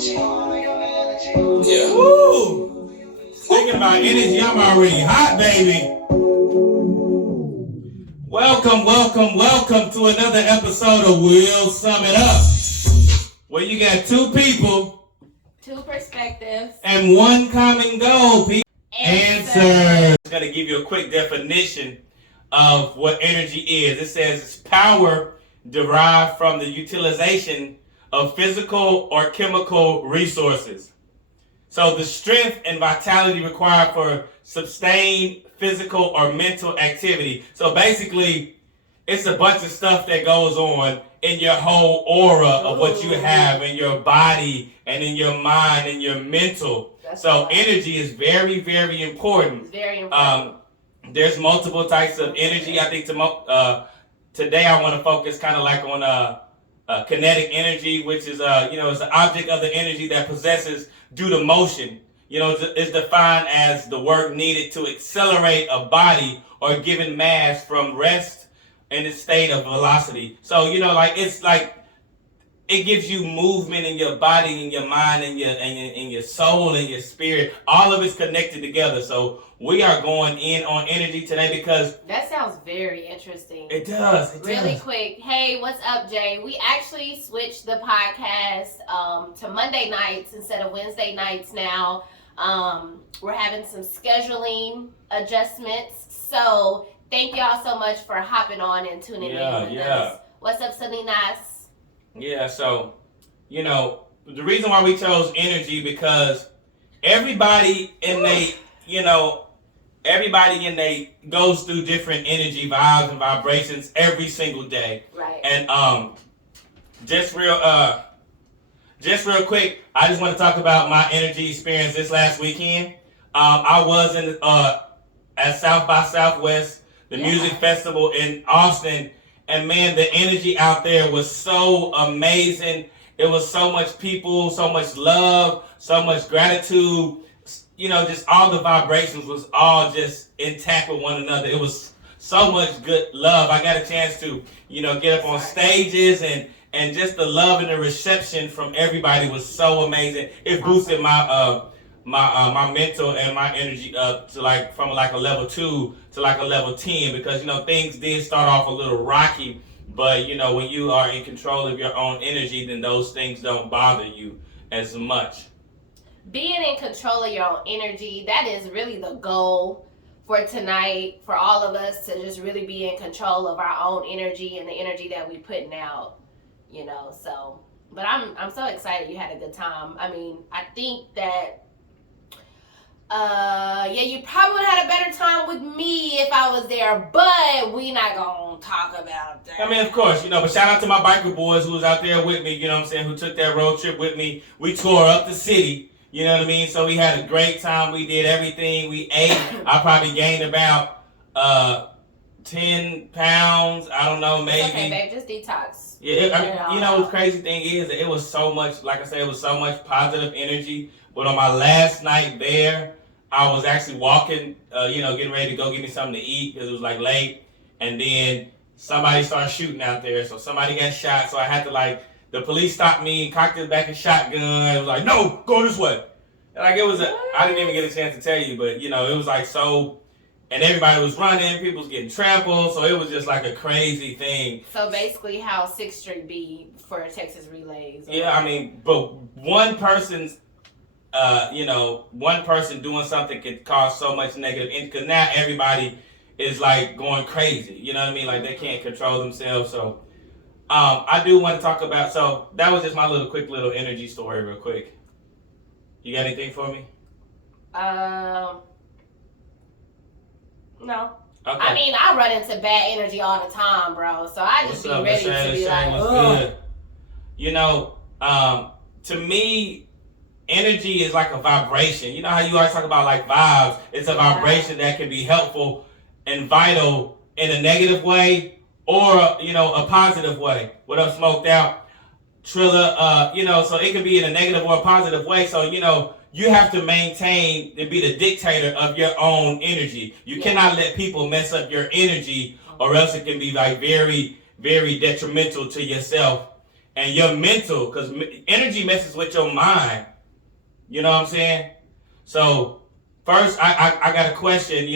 Yeah. Woo! Thinking about energy, I'm already hot, baby. Welcome to another episode of We'll Sum It Up, where you got two people, two perspectives, and one common goal. Answer. I'm going to give you a quick definition of what energy is. It says it's power derived from the utilization of physical or chemical resources. So the strength and vitality required for sustained physical or mental activity. So basically, it's a bunch of stuff that goes on in your whole aura of what you have in your body and in your mind and your mental. So energy is very, very important. It's very important. There's multiple types of energy. I think today I want to focus kind of like on kinetic energy, which is it's an object of the energy that possesses due to motion. It's defined as the work needed to accelerate a body or given mass from rest in its state of velocity. So it's like it gives you movement in your body, in your mind, and your soul, and your spirit. All of it's connected together. So we are going in on energy today because that sounds very interesting. It does. Really quick. Hey, what's up, Jay? We actually switched the podcast to Monday nights instead of Wednesday nights now. We're having some scheduling adjustments. So thank y'all so much for hopping on and tuning in with us. What's up, Salinas? Yeah, so, the reason why we chose energy because everybody in they goes through different energy vibes and vibrations every single day. Right. And just real quick, I just want to talk about my energy experience this last weekend. I was at South by Southwest, the music festival in Austin. And man, the energy out there was so amazing. It was so much people, so much love, so much gratitude. Just all the vibrations was all just intact with one another. It was so much good love. I got a chance to, get up on stages and just the love and the reception from everybody was so amazing. It boosted my mental and my energy up to from a level 2 to a level 10 because things did start off a little rocky, but when you are in control of your own energy, then those things don't bother you as much. Being in control of your own energy, that is really the goal for tonight, for all of us to just really be in control of our own energy and the energy that we putting out, so. But I'm so excited you had a good time. I mean, I think that you probably would have had a better time with me if I was there, but we not gonna talk about that. I mean, of course, but shout out to my biker boys who was out there with me, who took that road trip with me. We tore up the city, so we had a great time. We did everything. We ate. I probably gained about 10 pounds. I don't know, maybe. It's okay, babe, just detox. Yeah, the crazy thing is that it was so much, like I said, it was so much positive energy. But on my last night there, I was actually walking, getting ready to go get me something to eat because it was late. And then somebody started shooting out there. So somebody got shot. So I had to the police stopped me and cocked it back a shotgun. It was like, no, go this way. And I didn't even get a chance to tell you, but it was so, and everybody was running, people was getting trampled. So it was just a crazy thing. So basically how 6th Street be for Texas Relays. Yeah, I mean, but one person doing something could cause so much negative, because now everybody is going crazy. You know what I mean? They can't control themselves. So, I do want to talk about. So that was just my quick little energy story, real quick. You got anything for me? No. Okay. I mean, I run into bad energy all the time, bro. So I just be ready to be good. To me, energy is like a vibration. You know how you always talk about vibes? It's a vibration that can be helpful and vital in a negative way or, a positive way. What up, Smoked Out? Trilla, so it can be in a negative or a positive way. So, you have to maintain and be the dictator of your own energy. You cannot let people mess up your energy or else it can be very, very detrimental to yourself and your mental, because energy messes with your mind. You know what I'm saying? So first, I got a question.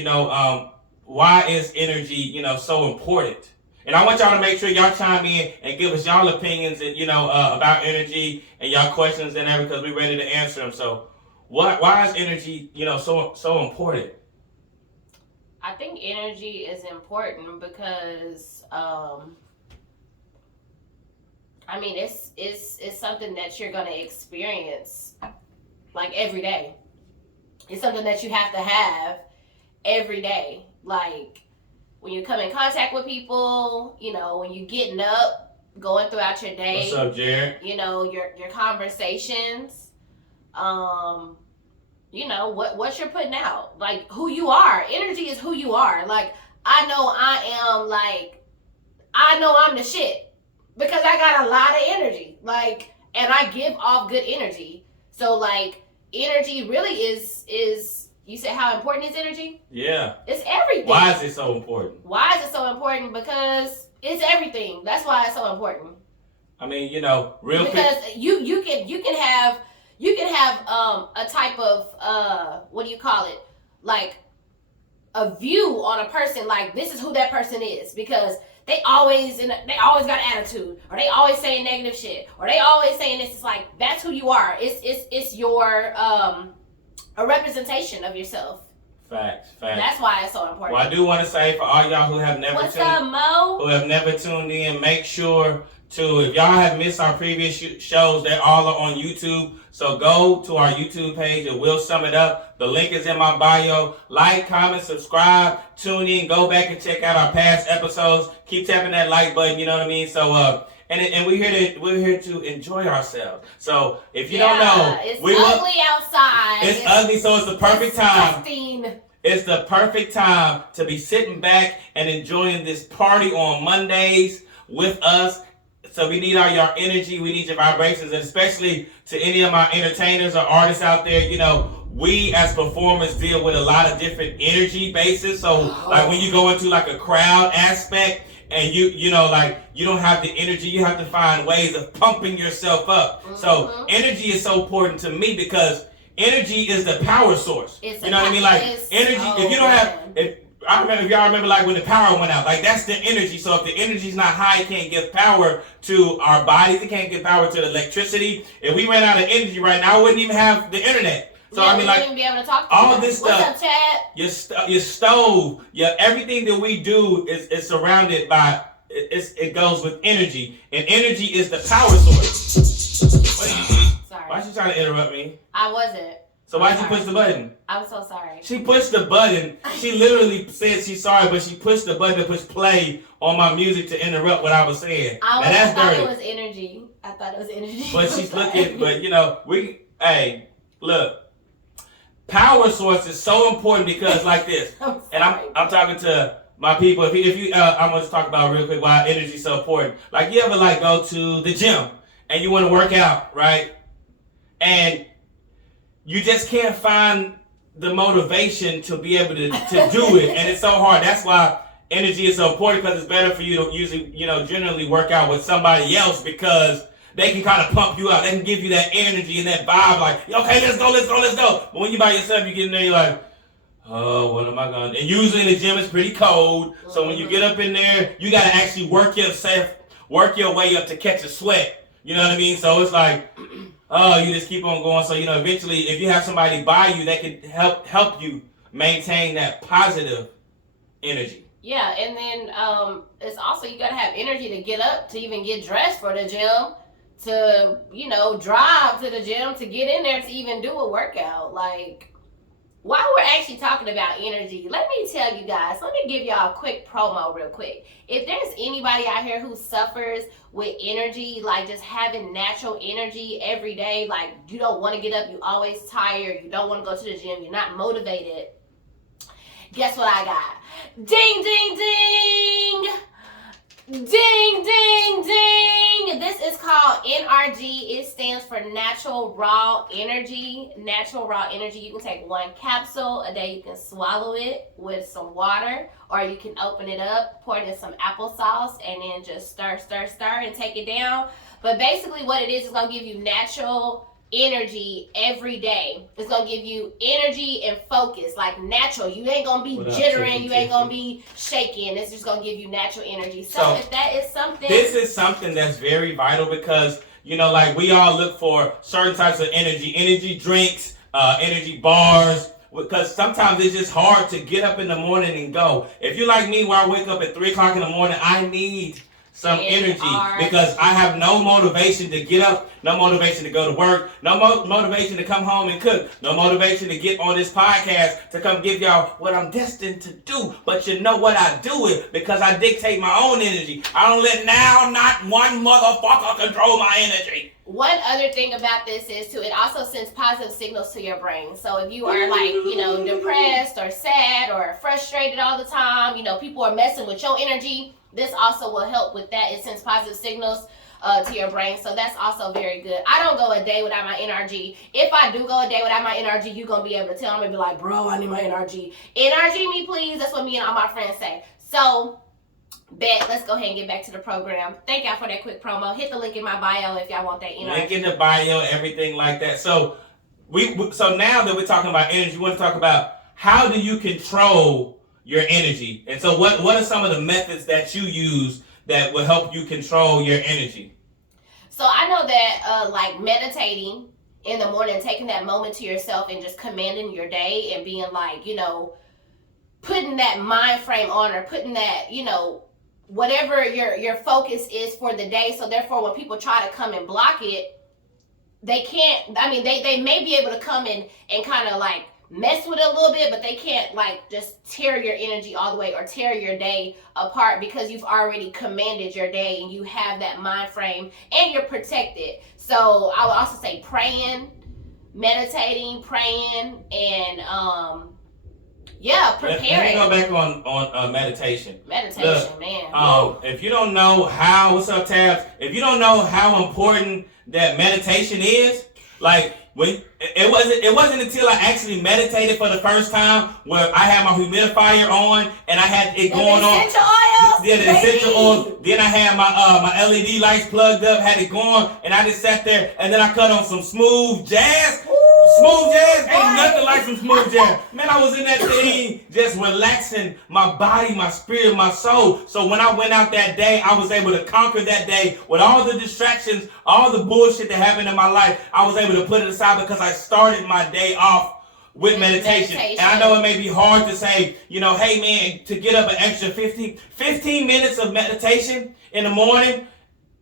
Why is energy, so important? And I want y'all to make sure y'all chime in and give us y'all opinions, and about energy and y'all questions and everything, because we're ready to answer them. So, why is energy, so important? I think energy is important because it's something that you're gonna experience like every day. It's something that you have to have every day. Like when you come in contact with people, when you're getting up, going throughout your day. What's up, Jared? Your conversations. What you're putting out, like who you are. Energy is who you are. Like I know I'm the shit because I got a lot of energy, like, and I give off good energy. So like energy really is you said how important is energy? Yeah, it's everything. Why is it so important? Because it's everything. That's why it's so important. I mean, real because you can have a type of what do you call it, like a view on a person, like this is who that person is because they always got attitude, or they always saying negative shit, or they always saying this. It's like that's who you are. It's your a representation of yourself. Facts. That's why it's so important. Well, I do want to say for all y'all who have never tuned in, make sure to, if y'all have missed our previous shows, they all are on YouTube. So go to our YouTube page and we'll sum it up. The link is in my bio. Like, comment, subscribe, tune in, go back and check out our past episodes. Keep tapping that like button, you know what I mean? So and we're here to enjoy ourselves. So if you don't know, it's ugly outside. It's ugly, so it's the perfect time. Disgusting. It's the perfect time to be sitting back and enjoying this party on Mondays with us. So we need all your energy, we need your vibrations, and especially to any of my entertainers or artists out there, we as performers deal with a lot of different energy bases. So like when you go into like a crowd aspect and you don't have the energy, you have to find ways of pumping yourself up. Mm-hmm. So energy is so important to me because energy is the power source. You know what I mean? Like energy, if you don't have, if y'all remember like when the power went out, like that's the energy. So if the energy's not high, it can't give power to our bodies. It can't give power to the electricity. If we ran out of energy right now, I wouldn't even have the internet. So we wouldn't even be able to talk to all this stuff. What's up, Chad? Your stove, everything that we do is surrounded by. It goes with energy, and energy is the power source. Sorry. Why she trying to interrupt me? I wasn't. So why'd you push the button? I'm so sorry. She pushed the button. She literally said she's sorry, but she pushed the button to push play on my music to interrupt what I was saying. I thought it was energy. But she's looking, but look. Power source is so important because like this, and I'm talking to my people. If you I'm going to talk about real quick why energy is so important. Like you ever go to the gym and you want to work out, right? And you just can't find the motivation to be able to do it, and it's so hard. That's why energy is so important because it's better for you to usually generally work out with somebody else because they can kind of pump you out. They can give you that energy and that vibe like, okay, let's go. But when you by yourself, you get in there, you're like, oh, what am I going to do? And usually in the gym, it's pretty cold. So when you get up in there, you got to actually work your way up to catch a sweat. You know what I mean? So it's like, oh, you just keep on going. So, eventually, if you have somebody by you that can help you maintain that positive energy. Yeah, and then it's also you got to have energy to get up, to even get dressed for the gym, to, drive to the gym, to get in there, to even do a workout. Like, while we're actually talking about energy, let me tell you guys, let me give y'all a quick promo real quick. If there's anybody out here who suffers with energy, like just having natural energy every day, like you don't want to get up, you always tired, you don't want to go to the gym, you're not motivated, guess what I got? Ding, ding, ding! Ding, ding, ding! This is called NRG. It stands for Natural Raw Energy. Natural Raw Energy. You can take one capsule a day. You can swallow it with some water, or you can open it up, pour it in some applesauce, and then just stir, and take it down. But basically what it is going to give you natural energy every day. It's going to give you energy and focus, like natural. You ain't going to be jittering. You ain't going to be shaking. It's just going to give you natural energy. So if that is something... This is something that's very vital because, you know, like we all look for certain types of energy drinks, energy bars, because sometimes it's just hard to get up in the morning and go. If you're like me, where I wake up at 3 o'clock in the morning, I need some energy because I have no motivation to get up, no motivation to go to work, no motivation to come home and cook, no motivation to get on this podcast to come give y'all what I'm destined to do. But you know what? I do it because I dictate my own energy. I don't let not one motherfucker control my energy. One other thing about this is too, it also sends positive signals to your brain. So if you are like, you know, depressed or sad or frustrated all the time, you know, people are messing with your energy, this also will help with that. It sends positive signals to your brain. So that's also very good. I don't go a day without my NRG. If I do go a day without my NRG, you're going to be able to tell. I'm going to be like, bro, I need my NRG. NRG me, please. That's what me and all my friends say. So, let's go ahead and get back to the program. Thank y'all for that quick promo. Hit the link in my bio if y'all want that NRG. Link in the bio, everything like that. So, so now that we're talking about energy, we want to talk about how do you control your energy? And so what are some of the methods that you use that will help you control your energy? So I know that like meditating in the morning, taking that moment to yourself and just commanding your day and being like, you know, putting that mind frame on or putting that, you know, whatever your focus is for the day. So therefore when people try to come and block it, they can't, I mean, they may be able to come in and kind of like mess with it a little bit, but they can't like just tear your energy all the way or tear your day apart because you've already commanded your day and you have that mind frame and you're protected. So I would also say praying, meditating, praying, and preparing. Let me go back on meditation. Meditation, look, man. If you don't know how, what's up, Tabs? If you don't know how important that meditation is, like when it wasn't until I actually meditated for the first time where I had my humidifier on and I had it going on. Essential oils. Yeah, the essential oils. Then I had my LED lights plugged up, had it going, and I just sat there and then I cut on some smooth jazz. Smooth jazz ain't nothing like some smooth jazz. Man, I was in that thing just relaxing my body, my spirit, my soul. So when I went out that day, I was able to conquer that day with all the distractions, all the bullshit that happened in my life. I was able to put it aside because I started my day off with meditation. And I know it may be hard to say, you know, hey man, to get up an extra 15 minutes of meditation in the morning,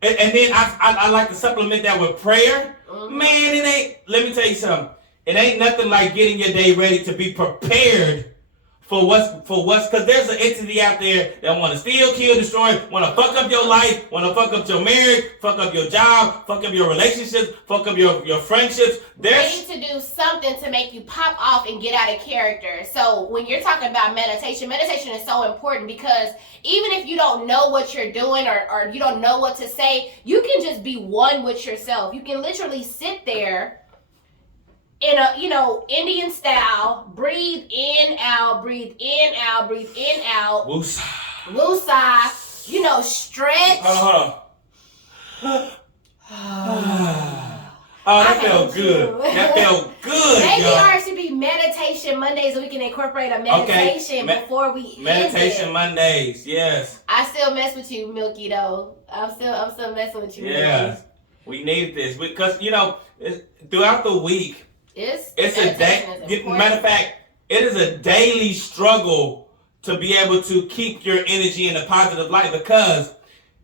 and then I like to supplement that with prayer. Man, it ain't, let me tell you something. It ain't nothing like getting your day ready to be prepared for what's, because there's an entity out there that want to steal, kill, destroy, want to fuck up your life, want to fuck up your marriage, fuck up your job, fuck up your relationships, fuck up your friendships. They need to do something to make you pop off and get out of character. So when you're talking about meditation is so important because even if you don't know what you're doing or you don't know what to say, you can just be one with yourself. You can literally sit there in a, you know, Indian style, breathe in, out, breathe in, out, breathe in, out. Woosah. Woosah. You know, stretch. Hold on. Oh, that felt good. That felt good, Maybe y'all. ours should be meditation Mondays so we can incorporate a meditation before we meditation end it. Mondays, yes. I still mess with you, Milky, though. I'm still messing with you, yeah. Milky. We need this because, you know, throughout the week, it's a day. Matter of fact, it is a daily struggle to be able to keep your energy in a positive light because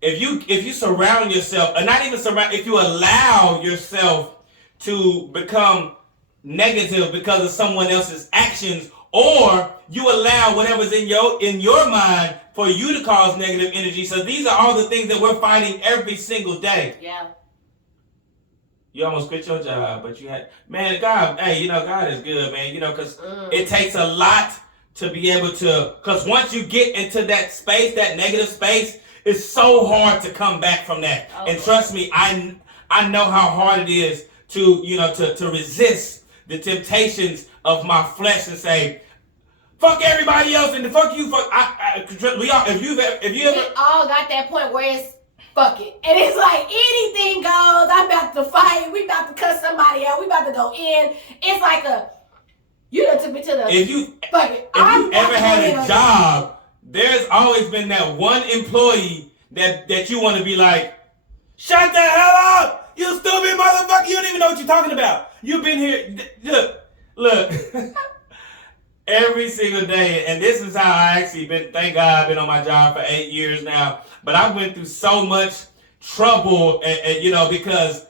if you surround yourself, or not even surround, if you allow yourself to become negative because of someone else's actions, or you allow whatever's in your mind for you to cause negative energy. So these are all the things that we're fighting every single day. Yeah. You almost quit your job, but you had, man, God, hey, you know, God is good, man, you know, because it takes a lot to be able to, because once you get into that space, that negative space, it's so hard to come back from that. Okay. And trust me, I know how hard it is to, you know, to resist the temptations of my flesh and say, fuck everybody else and fuck you, fuck, we all, if you ever, we all got that point where it's fuck it. And it's like anything goes. I'm about to fight. We about to cut somebody out. We about to go in. It's like you done took me to the. Fuck it. If you ever had a job, there's always been that one employee that you want to be like, shut the hell up, you stupid motherfucker. You don't even know what you're talking about. You've been here. Look. Every single day, and this is how I actually been. Thank God, I've been on my job for 8 years now. But I went through so much trouble, and because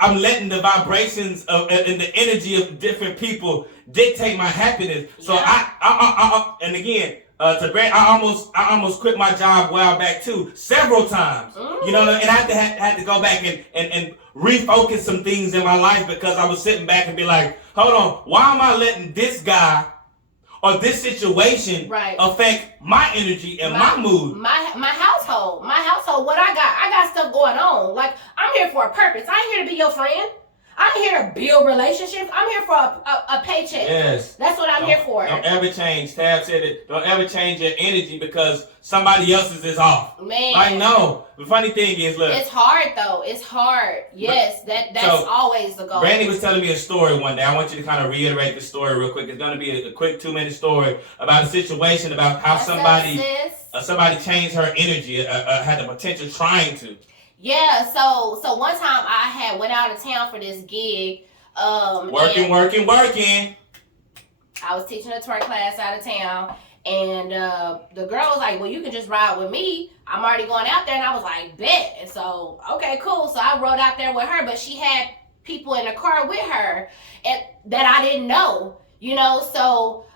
I'm letting the vibrations and the energy of different people dictate my happiness. So I and again, to Brand, I almost quit my job a while back too, several times. And I had to go back and refocus some things in my life because I was sitting back and be like, hold on, why am I letting this guy or this situation affect my energy and my mood? My household, what I got stuff going on. Like, I'm here for a purpose. I ain't here to be your friend. I'm here to build relationships. I'm here for a paycheck. Yes. That's what I'm here for. Don't ever change. Tab said it. Don't ever change your energy because somebody else's is off. Man. Like, no. The funny thing is, look. It's hard, though. It's hard. Yes, that's always the goal. Brandy was telling me a story one day. I want you to kind of reiterate the story real quick. It's going to be a quick 2-minute story about a situation about how somebody changed her energy, had the potential trying to. Yeah, so one time I had went out of town for this gig. Working. I was teaching a twerk class out of town, and the girl was like, well, you can just ride with me. I'm already going out there. And I was like, bet. And so, okay, cool. So I rode out there with her, but she had people in the car with her and that I didn't know, So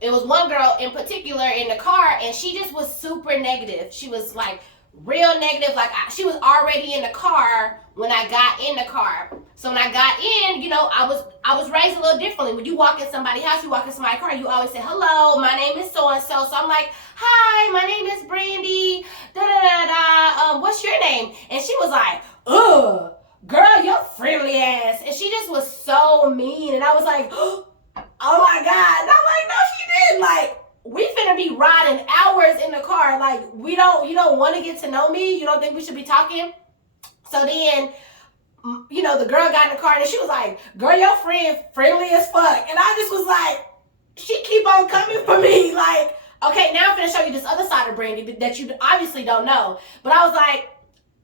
it was one girl in particular in the car, and she just was super negative. She was like, real negative. Like, she was already in the car when I got in the car. So when I got in, I was raised a little differently. When you walk in somebody's house, you walk in somebody's car, you always say, hello, my name is so-and-so. So I'm like, hi, my name is Brandy, what's your name? And she was like, ugh, girl, your friendly ass. And she just was so mean. And I was like, oh my God. And I'm like, no, she didn't. Like, we finna be riding hours in the car. Like, you don't want to get to know me. You don't think we should be talking? So then, the girl got in the car and she was like, girl, your friend friendly as fuck. And I just was like, she keep on coming for me. Like, okay, now I'm finna show you this other side of Brandy that you obviously don't know. But I was like,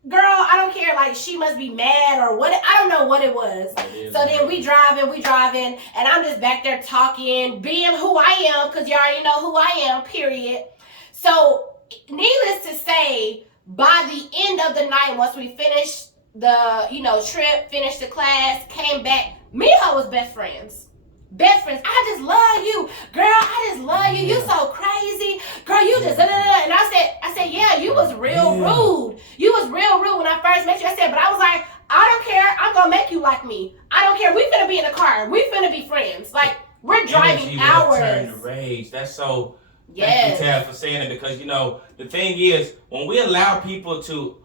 girl, I don't care. Like, she must be mad or what. I don't know what it was. So then we driving, and I'm just back there talking, being who I am, because you already know who I am, period. So, needless to say, by the end of the night, once we finished the, trip, finished the class, came back, me and her was best friends. Best friends. I just love you. Girl, I just love you. You so crazy. Girl, you just And I said, yeah, you was real rude. You was real rude when I first met you. I said, but I was like, I don't care. I'm going to make you like me. I don't care. We finna be in the car. We finna be friends. Like, we're driving hours. Turn to rage. That's so... Yes. Thank you, Tab, for saying it, because, the thing is, when we allow people to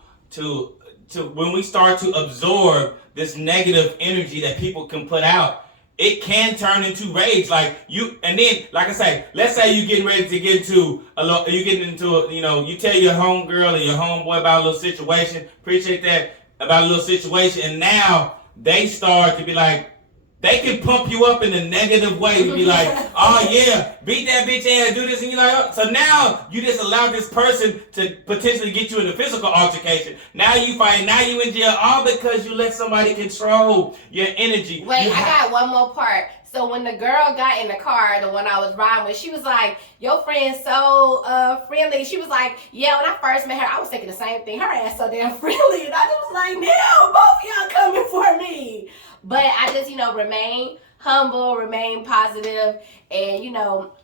when we start to absorb this negative energy that people can put out, it can turn into rage. And then, like I say, let's say you're getting ready to get into you tell your homegirl or your homeboy about a little situation, appreciate that, about a little situation, and now they start to be like, they can pump you up in a negative way to be like, oh yeah, beat that bitch ass, do this, and you're like, oh. So now you just allow this person to potentially get you in a physical altercation. Now you fight, now you in jail, all because you let somebody control your energy. Wait, I got one more part. So when the girl got in the car, the one I was riding with, she was like, your friend's so friendly. She was like, yeah, when I first met her, I was thinking the same thing. Her ass so damn friendly. And I just was like, no, both of y'all coming for me. But I just, remain humble, remain positive, and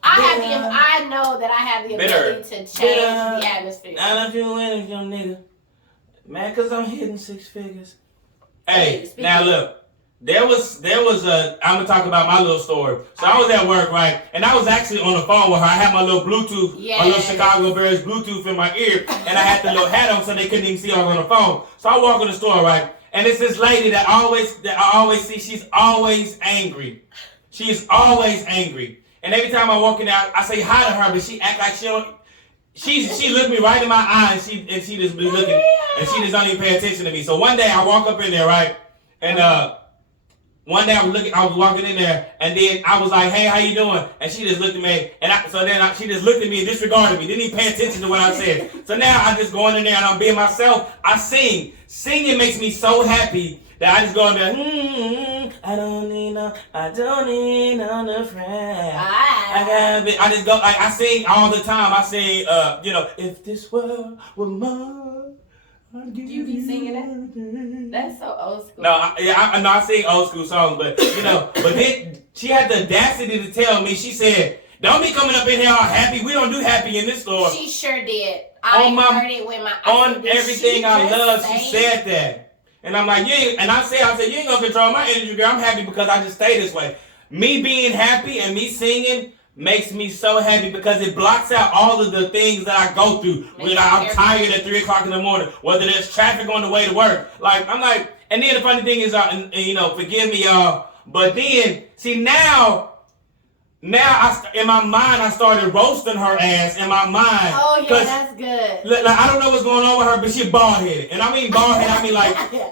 I know that I have the ability to change the atmosphere. I don't do anything, young nigga. Man, cause I'm hitting 6 figures. Hey, now look. There was I'm gonna talk about my little story. So I was at work, right? And I was actually on the phone with her. I had my little Bluetooth, my little Chicago Bears Bluetooth in my ear, and I had the little hat on so they couldn't even see I was on the phone. So I walk in the store, right? And it's this lady that I always see, she's always angry. She's always angry. And every time I walk in out, I say hi to her, but she act like she don't. she looked me right in my eye and she just be looking and she just don't even pay attention to me. So one day I walk up in there, right? And one day I was walking in there, and then I was like, "Hey, how you doing?" And she just looked at me, and she just looked at me and disregarded me. Didn't even pay attention to what I said. So now I just go in there and I'm being myself. I sing. Singing makes me so happy that I just go in there. I don't need no friend. I just go. I sing all the time. I sing. If this world were mine. Do you be singing that? That's so old school. No, I sing old school songs, but but then she had the audacity to tell me. She said, "Don't be coming up in here all happy. We don't do happy in this store." She sure did. I heard it with my on everything I love. She said that, and I'm like, "Yeah." And I said, "You ain't gonna control my energy, girl. I'm happy because I just stay this way." Me being happy and me singing makes me so happy because it blocks out all of the things that I go through. When I'm tired at 3 o'clock in the morning, whether there's traffic on the way to work. And then the funny thing is, forgive me, y'all, but then, see, now, in my mind, I started roasting her ass in my mind. Oh, yeah, that's good. I don't know what's going on with her, but she's bald-headed. And I mean bald-headed, I mean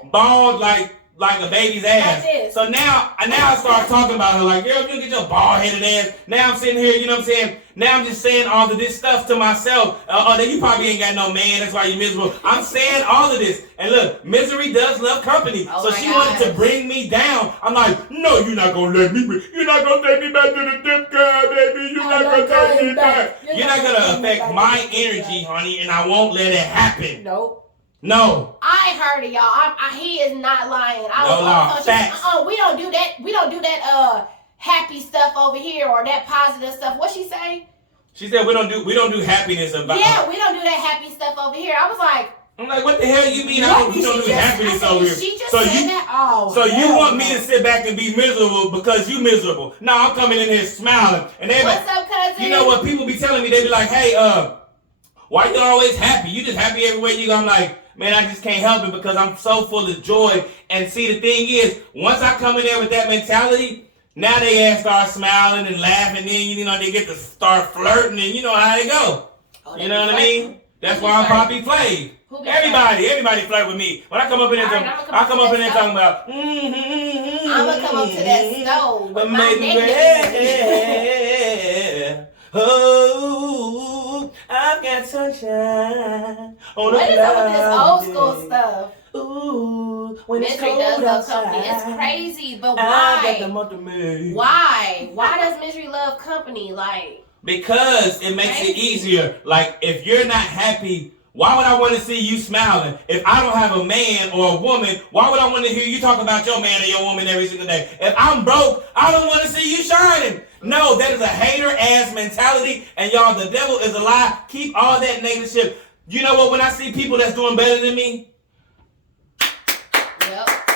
bald, like a baby's ass. So now I start talking about her like, girl, you get your bald-headed ass. Now I'm sitting here, you know what I'm saying? Now I'm just saying all of this stuff to myself. Then you probably ain't got no man, that's why you're miserable. I'm saying all of this. And look, misery does love company. So she wanted to bring me down. I'm like, no, you're not going to let me, you're not going to take me back to the dip guy, baby. You're not going to take me back. You're not going to affect my energy, honey, and I won't let it happen. Nope. No. I heard it, y'all. He is not lying. We don't do that. We don't do that happy stuff over here or that positive stuff. What she say? She said we don't do happiness about. Yeah, we don't do that happy stuff over here. I was like, I'm like, what the hell you mean? We don't do happiness over here. She just said that. Oh, so you want me to sit back and be miserable because you miserable? No, I'm coming in here smiling. And they what's up, cousin? You know what people be telling me? They be like, hey, why you always happy? You just happy everywhere you go. I'm like, man, I just can't help it because I'm so full of joy. And see, the thing is, once I come in there with that mentality, now they ass start smiling and laughing. Then, they get to start flirting and you know how they go. You know what I mean? That's why I'm Poppy Flav. Everybody flirt with me. When I come up in there, I come up in there talking about, I'm going to come up to that stove with my neck. Oh, I've got sunshine on what a is up with this old school stuff? Ooh, when misery it's cold does love company. It's crazy, but why? I got the month of May. Why? Why does misery love company? Because it makes it easier. Like, if you're not happy, why would I want to see you smiling? If I don't have a man or a woman, why would I want to hear you talk about your man or your woman every single day? If I'm broke, I don't want to see you shining. No, that is a hater-ass mentality, and y'all, the devil is a lie. Keep all that negative shit. You know what? When I see people that's doing better than me,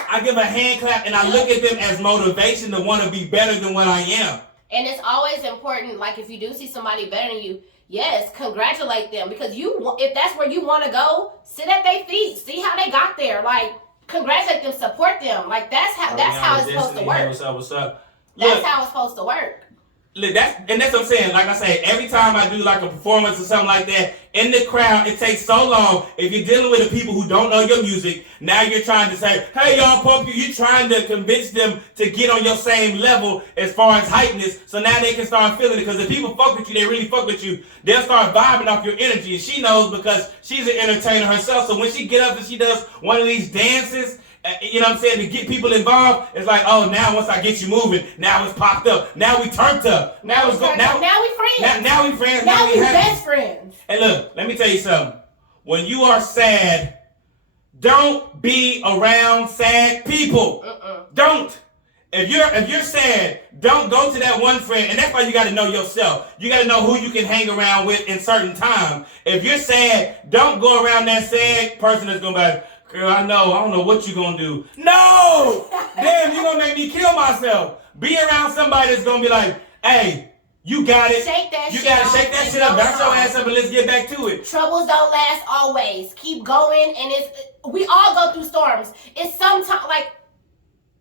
I give a hand clap, and I look at them as motivation to want to be better than what I am. And it's always important, like if you do see somebody better than you, yes, congratulate them. Because if that's where you want to go, sit at their feet. See how they got there. Congratulate them, support them. That's how it's supposed to work. What's up? That's how it's supposed to work. Look, that's what I'm saying. Like I say, every time I do a performance or something like that, in the crowd, it takes so long. If you're dealing with the people who don't know your music, now you're trying to say, hey, y'all, pump you. You're trying to convince them to get on your same level as far as hypeness, so now they can start feeling it. Because if people fuck with you, they really fuck with you, they'll start vibing off your energy. And she knows because she's an entertainer herself. So when she get up and she does one of these dances, you know what I'm saying, to get people involved, it's like, oh, now once I get you moving, now it's popped up. Now we turned up. Now we friends. Now we friends. Now we best friends. And look, let me tell you something. When you are sad, don't be around sad people. Don't. If you're sad, don't go to that one friend. And that's why you got to know yourself. You got to know who you can hang around with in certain time. If you're sad, don't go around that sad person that's going to be like, girl, I don't know what you're going to do. No! Damn, you're going to make me kill myself. Be around somebody that's going to be like, hey, you got it. Shake that shit up. You got to shake that shit up. Bounce your ass up and let's get back to it. Troubles don't last always. Keep going. And we all go through storms. It's sometimes,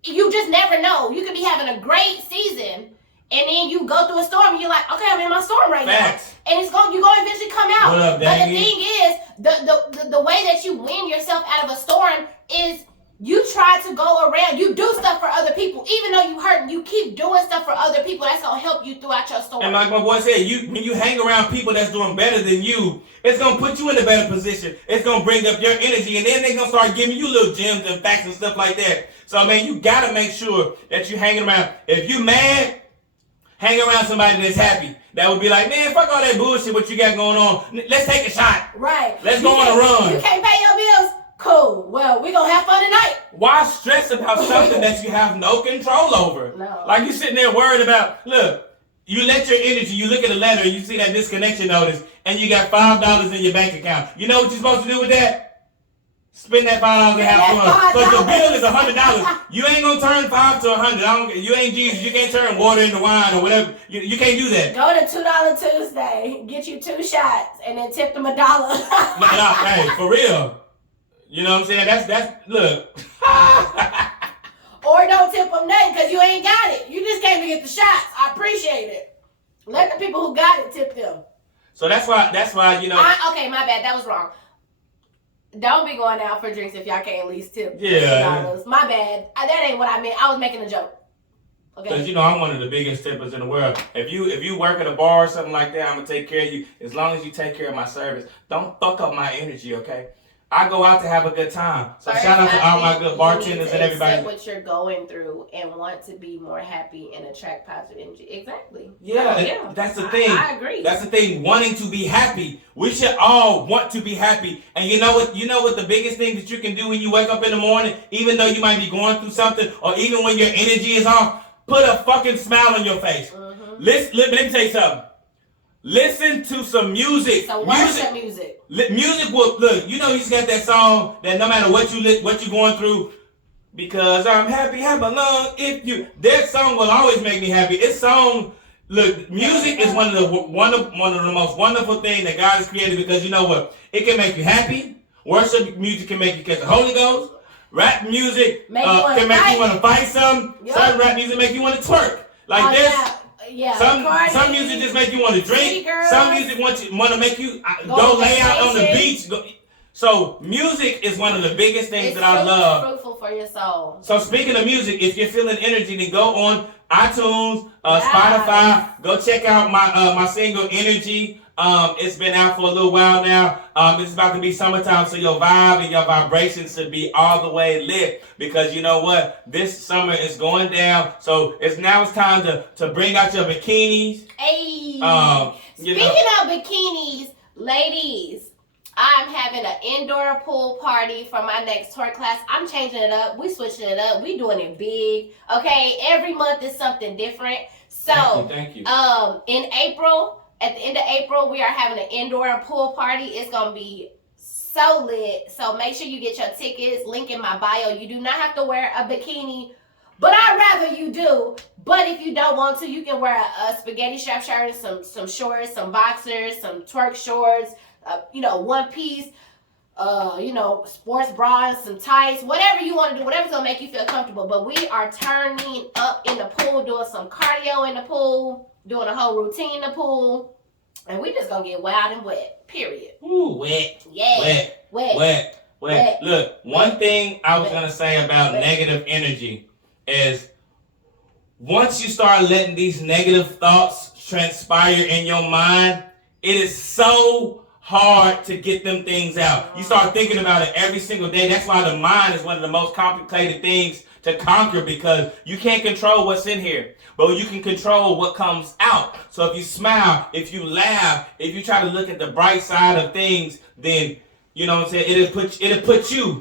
you just never know. You could be having a great season. And then you go through a storm and you're like, okay, I'm in my storm right Facts. now. And you're going to eventually come out. What up, but the Davey? thing is, the way that you win yourself out of a storm is you try to go around, you do stuff for other people. Even though you hurt, you keep doing stuff for other people. That's going to help you throughout your storm. And like my boy said, when you hang around people that's doing better than you, it's going to put you in a better position. It's going to bring up your energy. And then they're going to start giving you little gems and facts and stuff like that. So, man, you got to make sure that you're hanging around. If you mad, hang around somebody that's happy. That would be like, man, fuck all that bullshit what you got going on. Let's take a shot. Right. Let's go on a run. You can't pay your bills? Cool. Well, we're going to have fun tonight. Why stress about something that you have no control over? No. Like you sitting there worried about, look, you let your energy, you look at a letter, you see that disconnection notice, and you got $5 in your bank account. You know what you're supposed to do with that? Spend that $5 and have fun. Because the bill is $100. You ain't gonna turn 5 to 100. You ain't Jesus. You can't turn water into wine or whatever. You can't do that. Go to $2 Tuesday, get you 2 shots, and then tip them $1. No, hey, for real. You know what I'm saying? That's look. Or don't tip them nothing because you ain't got it. You just came to get the shots. I appreciate it. Let the people who got it tip them. So that's why you know. Okay, my bad. That was wrong. Don't be going out for drinks if y'all can't at least tip $2. My bad. That ain't what I meant. I was making a joke. Okay. Because you know I'm one of the biggest tippers in the world. If you work at a bar or something like that, I'm gonna take care of you. As long as you take care of my service, don't fuck up my energy, okay? I go out to have a good time. So shout out to all my good bartenders and everybody. Accept what you're going through and want to be more happy and attract positive energy. Exactly. Yeah, that's the thing. I agree. That's the thing. Wanting to be happy. We should all want to be happy. And you know what? You know what the biggest thing that you can do when you wake up in the morning, even though you might be going through something, or even when your energy is off, put a fucking smile on your face. Mm-hmm. Let me tell you something. Listen to some music. So worship music. Music will look. You know he's got that song that no matter what you're going through, because I'm happy, have a long. That song will always make me happy. It's song. Look, music is one of the most wonderful things that God has created because you know what? It can make you happy. Worship music can make you catch the Holy Ghost. Rap music can make you want to fight something. Yep. Some rap music make you want to twerk. Like this. Yeah. Some music just make you want to drink. Some music want to make you go lay out on the beach. So music is one of the biggest things that I love. It's fruitful for your soul. So speaking of music, if you're feeling energy, then go on iTunes, Spotify. Go check out my single Energy. It's been out for a little while now. It's about to be summertime, so your vibe and your vibrations should be all the way lit. Because you know what? This summer is going down. So it's time to bring out your bikinis. Hey. Speaking of bikinis, ladies, I'm having an indoor pool party for my next tour class. I'm changing it up. We switching it up. We doing it big. Okay, every month is something different. So, thank you. In April. At the end of April, we are having an indoor pool party. It's going to be so lit. So make sure you get your tickets. Link in my bio. You do not have to wear a bikini, but I'd rather you do. But if you don't want to, you can wear a spaghetti strap shirt and some shorts, some boxers, some twerk shorts, one piece, sports bras, some tights, whatever you want to do, whatever's going to make you feel comfortable. But we are turning up in the pool, doing some cardio in the pool, doing a whole routine in the pool. And we just gonna get wild and wet. Period. Ooh, wet. Yeah. Wet. Look, one thing I was gonna say about negative energy is once you start letting these negative thoughts transpire in your mind, it is so hard to get them things out. You start thinking about it every single day. That's why the mind is one of the most complicated things to conquer because you can't control what's in here, but you can control what comes out. So if you smile, if you laugh, if you try to look at the bright side of things, then you know what I'm saying, it'll put you.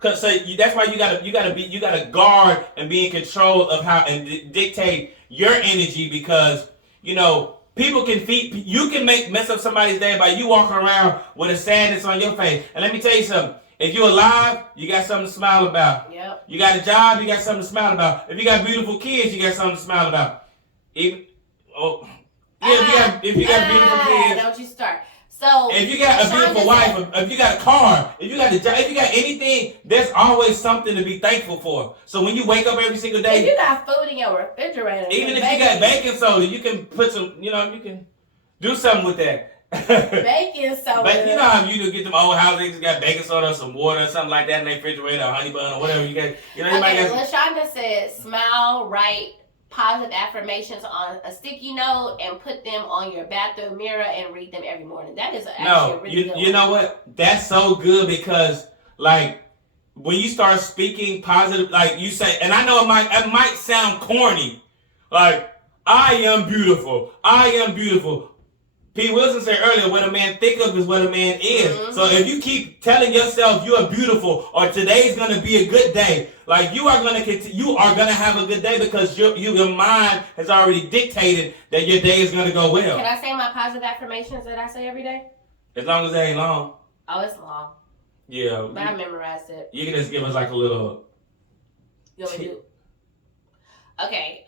Cause that's why you gotta guard and be in control of how and dictate your energy because you know you can mess up somebody's day by you walking around with a sadness on your face. And let me tell you something. If you're alive, you got something to smile about. Yep. You got a job, you got something to smile about. If you got beautiful kids, you got something to smile about. If you got beautiful kids. Don't you start. So if you got a LaShonda beautiful wife, if you got a car, if you got a job, if you got anything, there's always something to be thankful for. So when you wake up every single day, if you got food in your refrigerator, even if you got baking soda, you can put some, you can do something with that. Baking soda. But you know how you get them old houses, got baking soda or some water or something like that in their refrigerator, or honey bun or whatever you got. You know, okay, LaShonda said, smile, write positive affirmations on a sticky note and put them on your bathroom mirror and read them every morning. That is actually a really good you know what? That's so good because like when you start speaking positive, like you say, and I know it might sound corny, like I am beautiful. I am beautiful. Pete Wilson said earlier, what a man think of is what a man is. Mm-hmm. So if you keep telling yourself you are beautiful or today's gonna be a good day, like you are gonna have a good day because your mind has already dictated that your day is gonna go well. Can I say my positive affirmations that I say every day? As long as they ain't long. Oh, it's long. Yeah. But I memorized it. You can just give us like a little. You want me to do? Okay.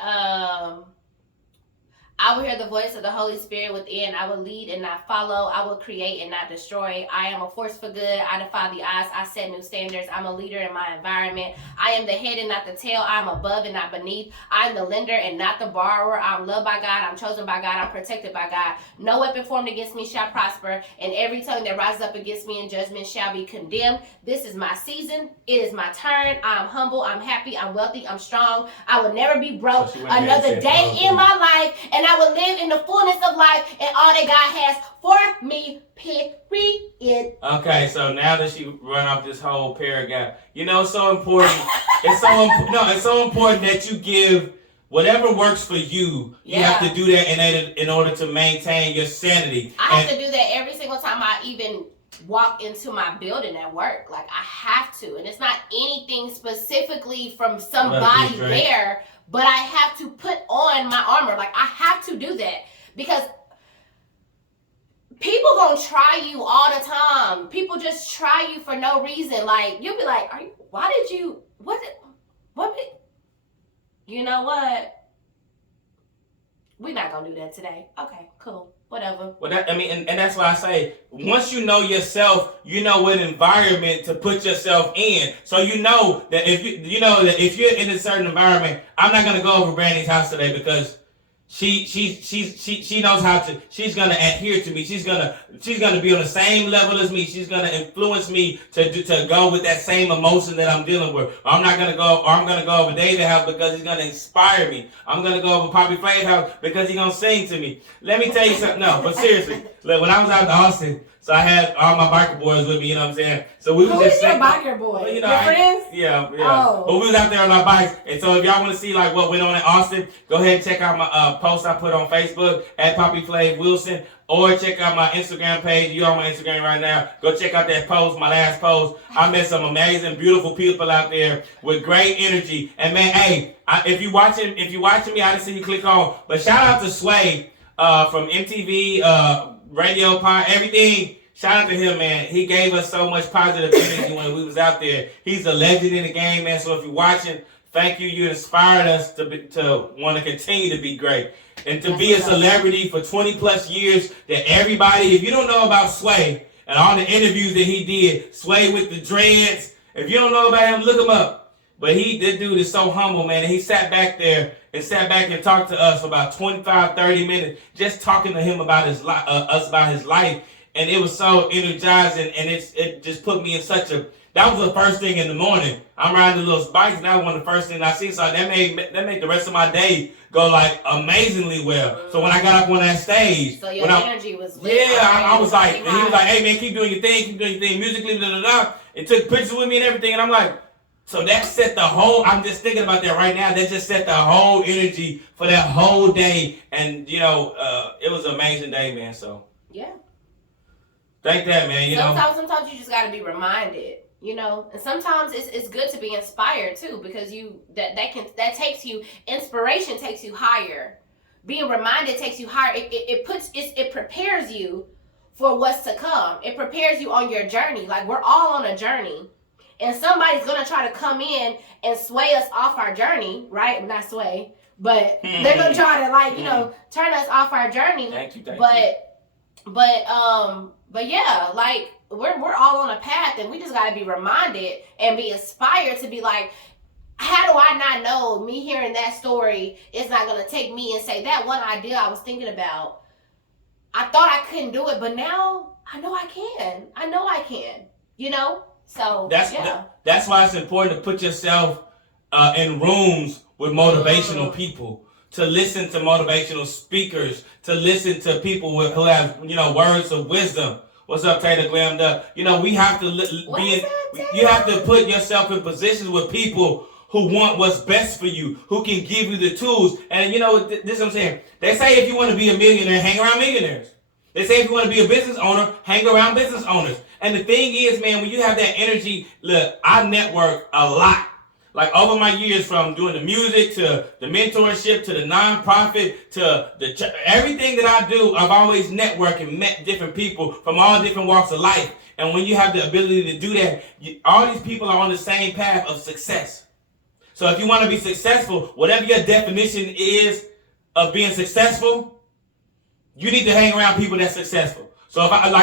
I will hear the voice of the Holy Spirit within. I will lead and not follow. I will create and not destroy. I am a force for good. I defy the odds. I set new standards. I'm a leader in my environment. I am the head and not the tail. I am above and not beneath. I am the lender and not the borrower. I'm loved by God. I'm chosen by God. I'm protected by God. No weapon formed against me shall prosper, and every tongue that rises up against me in judgment shall be condemned. This is my season. It is my turn. I'm humble. I'm happy. I'm wealthy. I'm strong. I will never be broke another day in my life, and I will live in the fullness of life and all that God has for me, period. Okay, so now that she run off this whole paragraph, it's so important. It's so important that you give whatever works for you. You have to do that in order to maintain your sanity. I have to do that every single time I even walk into my building at work. Like, I have to. And it's not anything specifically from somebody there, but I have to put on my armor. Like, I have to do that because people gonna try you all the time. People just try you for no reason. Like, you'll be like, you know what? We're not gonna do that today. Okay, cool. Whatever. Well, and that's why I say, once you know yourself, you know what environment to put yourself in. So you know that if you're in a certain environment, I'm not gonna go over Brandy's house today because she knows how to. She's gonna adhere to me. She's gonna be on the same level as me. She's gonna influence me to go with that same emotion that I'm dealing with. I'm gonna go over David's house because he's gonna inspire me. I'm gonna go over Poppy Flay's house because he's gonna sing to me. Let me tell you something. No, but seriously, look, when I was out in Austin, so I had all my biker boys with me. You know what I'm saying? So we was just your biker boy? Well, your friends? Yeah. Oh. But we was out there on our bikes, and so if y'all want to see like what went on in Austin, go ahead and check out my post I put on Facebook at Poppy Flay Wilson, or check out my Instagram page. You on my Instagram right now? Go check out that post, my last post. I met some amazing, beautiful people out there with great energy. And man, hey, if you watching me, I didn't see you click on. But shout out to Sway from MTV, Radio Pod, everything. Shout out to him, man. He gave us so much positive energy when we was out there. He's a legend in the game, man. So if you're watching, thank you. You inspired us to want to continue to be great. And to be a celebrity for 20 plus years, that everybody, if you don't know about Sway and all the interviews that he did, Sway with the dreads, if you don't know about him, look him up. But this dude is so humble, man. And he sat back and talked to us for about 25, 30 minutes, just talking to him about about his life. And it was so energizing, and it just put me in that was the first thing in the morning. I'm riding the little bikes, and that was one of the first things I see. So that made the rest of my day go like amazingly well. So when I got up on that stage, so your energy was lit. Yeah, I was like, and he was like, "Hey man, keep doing your thing, musically, da da da." It took pictures with me and everything, and I'm like, so that set the whole. I'm just thinking about that right now. That just set the whole energy for that whole day, and it was an amazing day, man. So yeah. Thank that, man. Sometimes you just got to be reminded, and sometimes it's good to be inspired too, because that takes you, inspiration takes you higher. Being reminded takes you higher. It prepares you for what's to come. It prepares you on your journey. Like, we're all on a journey, and somebody's gonna try to come in and sway us off our journey, right? Not sway, but they're gonna try to turn us off our journey. Thank you. But But yeah, like we're all on a path, and we just gotta be reminded and be inspired to be like, how do I not know? Me hearing that story is not gonna take me and say that one idea I was thinking about. I thought I couldn't do it, but now I know I can. I know I can. You know. So that's why it's important to put yourself in rooms with motivational people, to listen to motivational speakers, to listen to people who have words of wisdom. What's up, Taylor Glam? We have to you have to put yourself in positions with people who want what's best for you, who can give you the tools. And this is what I'm saying. They say if you want to be a millionaire, hang around millionaires. They say if you want to be a business owner, hang around business owners. And the thing is, man, when you have that energy, look, I network a lot. Like over my years, from doing the music to the mentorship to the nonprofit to everything that I do, I've always networked and met different people from all different walks of life. And when you have the ability to do that, all these people are on the same path of success. So if you want to be successful, whatever your definition is of being successful, you need to hang around people that's successful. So if I got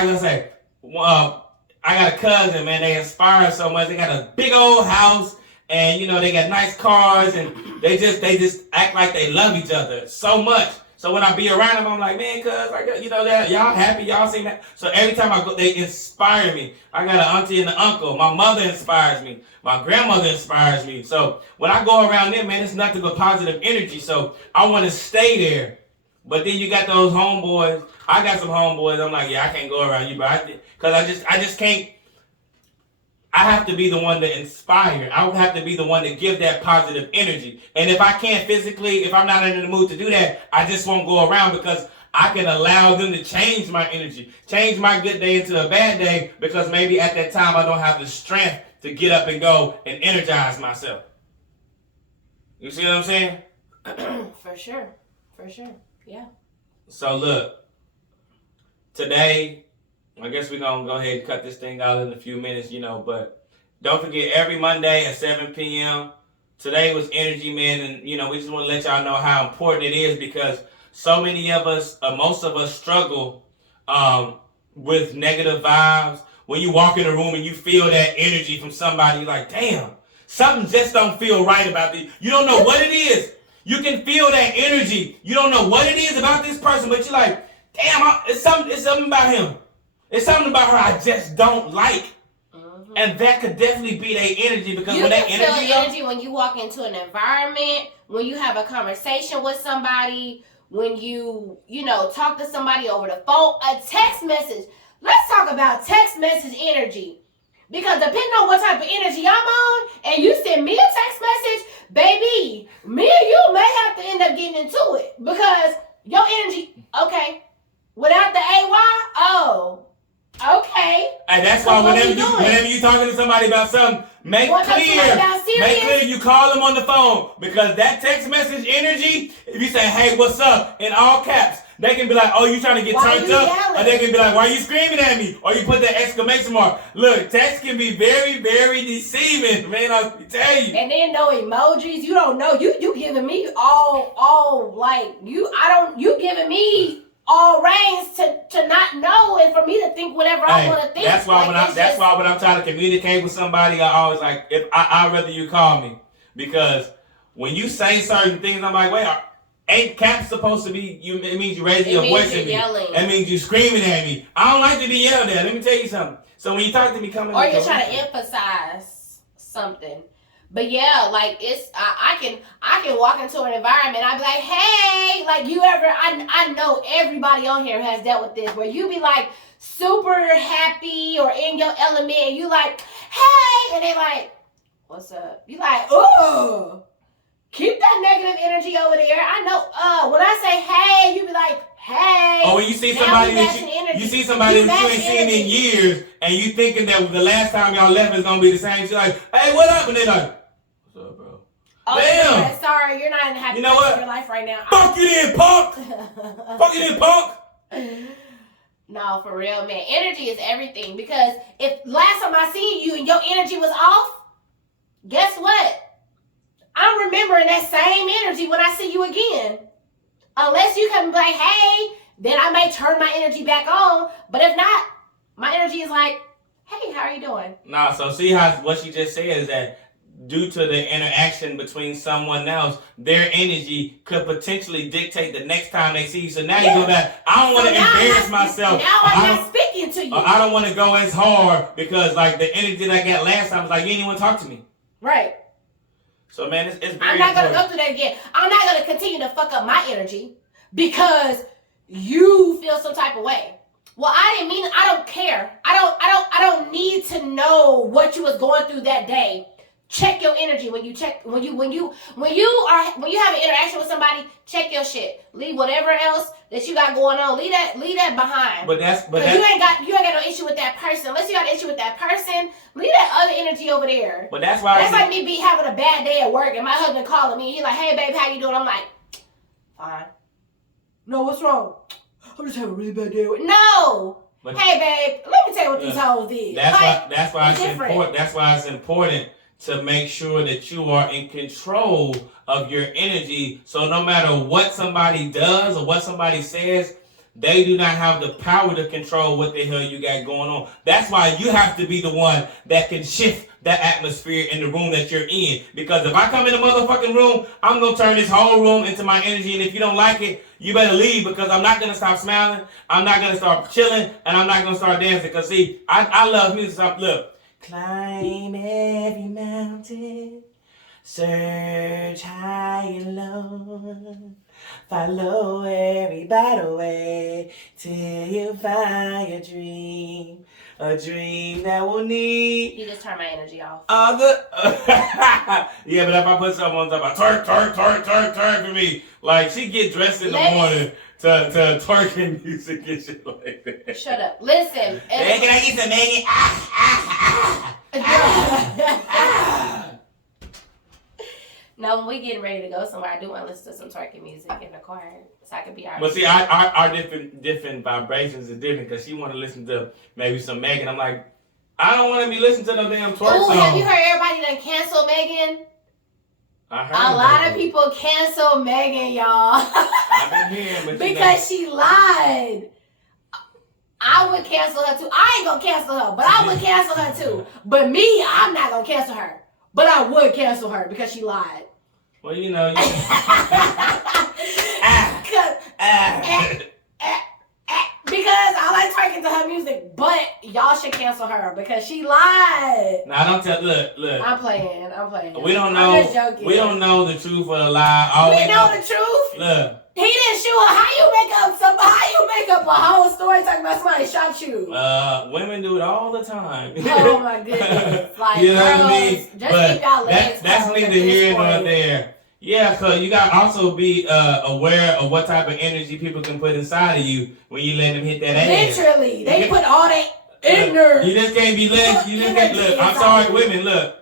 a cousin, man, they inspire so much. They got a big old house, and they got nice cars, and they just act like they love each other so much. So when I be around them, I'm like, man, cuz, that y'all happy, y'all seen that. So every time I go, they inspire me. I got an auntie and an uncle. My mother inspires me. My grandmother inspires me. So when I go around them, man, it's nothing but positive energy. So I want to stay there. But then you got those homeboys. I got some homeboys. I'm like, yeah, I can't go around you, but because I just can't. I have to be the one to inspire. I would have to be the one to give that positive energy. And if I can't physically, if I'm not in the mood to do that, I just won't go around, because I can allow them to change my energy, change my good day into a bad day, because maybe at that time I don't have the strength to get up and go and energize myself. You see what I'm saying? For sure. Yeah. So look, today, I guess we're going to go ahead and cut this thing out in a few minutes, but don't forget, every Monday at 7 p.m., today was Energy Man, and, we just want to let y'all know how important it is, because so many of us, most of us struggle with negative vibes. When you walk in a room and you feel that energy from somebody, you're like, damn, something just don't feel right about this. You don't know what it is. You can feel that energy. You don't know what it is about this person, but you're like, damn, it's something about him. It's something about her I just don't like. Mm-hmm. And that could definitely be their energy, because when that energy... You can feel energy when you walk into an environment, when you have a conversation with somebody, when you talk to somebody over the phone, a text message. Let's talk about text message energy. Because depending on what type of energy I'm on, and you send me a text message, baby, me and you may have to end up getting into it. Because your energy, okay, without the AY, oh, okay. And that's why whenever you talking to somebody about something, make clear you call them on the phone, because that text message energy, if you say, hey, what's up, in all caps, they can be like, oh, you trying to get turned up? Or they can be like, why are you screaming at me? Or you put that exclamation mark. Look, text can be very, very deceiving, man, I'll tell you. And then no emojis. You don't know. You giving me all like, you giving me all reins to not know, and for me to think whatever I want to think. That's why when I'm trying to communicate with somebody, I always like, if I'd rather you call me, because when you say certain things, I'm like, wait, ain't caps supposed to be you? It means you raising your voice at me. It means you screaming at me. I don't like to be yelled at. Let me tell you something. So when you talk to me, or you're trying to emphasize something. But yeah, like I can walk into an environment, I'd be like, hey, like I know everybody on here has dealt with this, where you be like super happy or in your element, and you like, hey, and they like, what's up? You like, ooh, keep that negative energy over there. I know, when I say hey, you be like, hey. Or when you see somebody that you see somebody that you ain't seen in years, and you thinking that the last time y'all left is gonna be the same. She's like, hey, what up? And they like, what's up, bro? Oh, damn. Yeah, sorry, you're not in the happy place of your life right now. Fuck you then, punk. Fuck you then, punk. No, for real, man. Energy is everything. Because if last time I seen you and your energy was off, guess what? I'm remembering that same energy when I see you again. Unless you come and be like, hey, then I may turn my energy back on. But if not, my energy is like, hey, how are you doing? Nah, so see how what she just said is that due to the interaction between someone else, their energy could potentially dictate the next time they see you. So now you go back, I don't want to embarrass myself. Now I'm not speaking to you. I don't want to go as hard because like the energy that I got last time was like, you didn't want to talk to me. Right. So man, it's very I'm not going to go through that again. I'm not going to continue to fuck up my energy because you feel some type of way. Well, I didn't mean, I don't care. I don't need to know what you was going through that day. Check your energy when you have an interaction with somebody. Check your shit. Leave whatever else that you got going on. Leave that behind. But you ain't got no issue with that person. Unless you got an issue with that person, leave that other energy over there. But that's why that's like me having a bad day at work and my husband calling me. He's like, "Hey babe, how you doing?" I'm like, "Fine." No, what's wrong? I'm just having a really bad day at work. No. But hey babe, let me tell you what these hoes did. That's why it's important to make sure that you are in control of your energy. So no matter what somebody does or what somebody says, they do not have the power to control what the hell you got going on. That's why you have to be the one that can shift the atmosphere in the room that you're in. Because if I come in the motherfucking room, I'm going to turn this whole room into my energy. And if you don't like it, you better leave, because I'm not going to stop smiling. I'm not going to start chilling. And I'm not going to start dancing. Because see, I love music. So look. Climb every mountain, search high and low, follow every byway till you find a dream that will need. You just turn my energy off. Yeah, but if I put something on top of twerk for me, like she get dressed in the morning to twerking music and shit like that. Shut up. Listen. Can I get some Megan? No, when we getting ready to go somewhere, I do want to listen to some twerking music in the car so I can be But see, our different vibrations is different, because she want to listen to maybe some Megan. I'm like, I don't want to be listening to no damn twerk song. Have you heard everybody done cancel Megan? I heard a lot of people cancel Megan, y'all. I've been hearing, but because she lied. I would cancel her too. I ain't gonna cancel her, but I would cancel her too. But me, I'm not gonna cancel her. But I would cancel her because she lied. Well, you know. Because I like twerking to her music, but y'all should cancel her because she lied. Nah, don't tell. Look. I'm playing. We don't know. I'm just joking. We don't know the truth or the lie. We know the truth. Look. He didn't shoot her. How you make up a whole story talking about somebody shot you? Women do it all the time. Oh my goodness! Like, you know girls, what I mean? just keep y'all legs that's neither here nor there. Yeah, cause you gotta also be aware of what type of energy people can put inside of you when you let them hit that ass. Literally, they put all that in there. You just can't be let. You just can't look. I'm sorry, women. Look.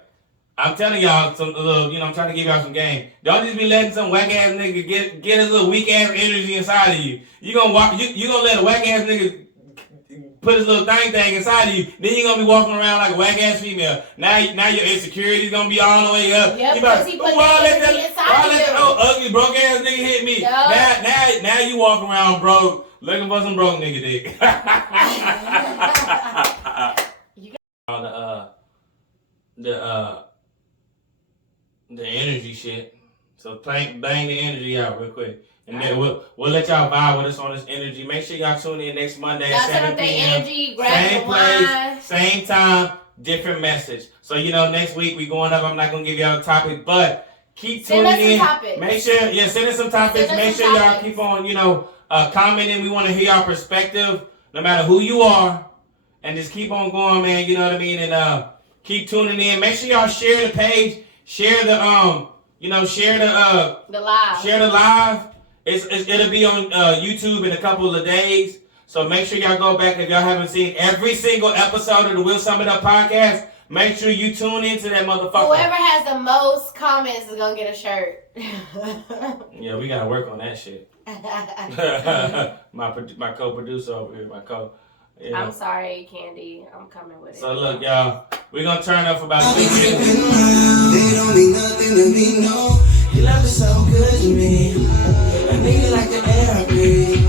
I'm telling y'all some little, I'm trying to give y'all some game. Don't just be letting some whack ass nigga get his little weak ass energy inside of you. You gonna let a whack ass nigga put his little thing inside of you. Then you gonna be walking around like a whack ass female. Now your insecurity's gonna be all the way up. Yep, you about, he put that ugly broke ass nigga hit me. Yep. Now you walk around broke, looking for some broke nigga dick. The energy shit. So bang the energy out real quick. And then we'll let y'all vibe with us on this energy. Make sure y'all tune in next Monday at 7 p.m. Energy, same place, same time, different message. So next week we going up. I'm not gonna give y'all a topic, but keep tuning in. Make sure, send us some topics. Make sure y'all keep on, commenting. We want to hear your perspective, no matter who you are, and just keep on going, man. You know what I mean? And keep tuning in. Make sure y'all share the page. Share the share the live. Share the live. It'll be on YouTube in a couple of days. So make sure y'all go back if y'all haven't seen every single episode of the Will Sum It Up podcast. Make sure you tune into that motherfucker. Whoever has the most comments is gonna get a shirt. Yeah, we gotta work on that shit. my co-producer over here, I'm sorry, Candy. I'm coming with it. So look, y'all, we're gonna turn up for about 2 minutes. They don't mean nothing to me, no. Your love is so good to me. I need it like the air I breathe.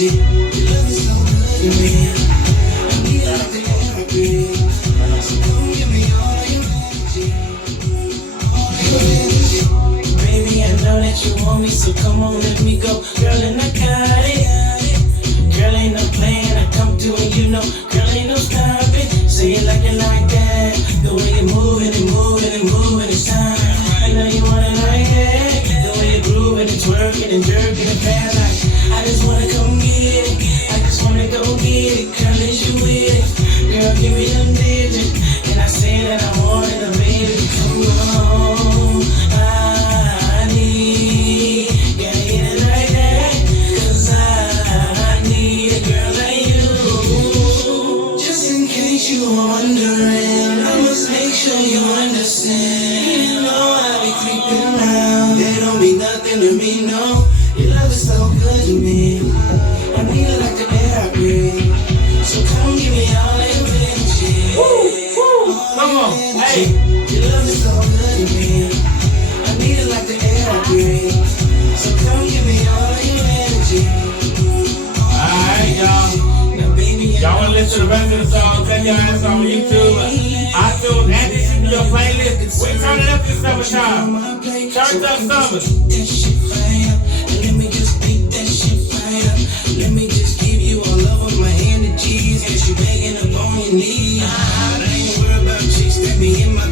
energy. Your love is so good to me. I need it like the air I breathe. So come give me all of your energy. All of your energy. Baby, I know that you want me, so come on, let me go. Girl, and I got it. Girl, ain't no plan, I come to and you know. Girl, ain't no stopping. Say it like that. The way you're moving and moving and moving, it's time. I know you want it like that. The way you're grooving and twerking and jerking and fast like. I just wanna come get it. I just wanna go get it. Girl, is you with it? Girl, give me them digits. And I say that I want it, baby. Come on. I need, yeah, it like that. 'Cause I need a girl like you. Just in case you were wondering, I must make sure you understand. You know I be creeping around. They don't mean nothing to me, no. Your love is so good to me. I need it like the air I breathe. So come give me all of your energy. Come on, hey. Your love is so good to me. I need it like the air I breathe. So come give me all of your energy. Alright, y'all. Now, baby, Y'all wanna listen to the rest of the song? Check your ass on YouTube, iTunes, add this to your playlist. We turn it up this summertime. Turn up summer. that shit fire. And let me just beat that shit fire. Let me just give you all of my energies. As you begging up on your knees. I ain't worried about chicks that be in my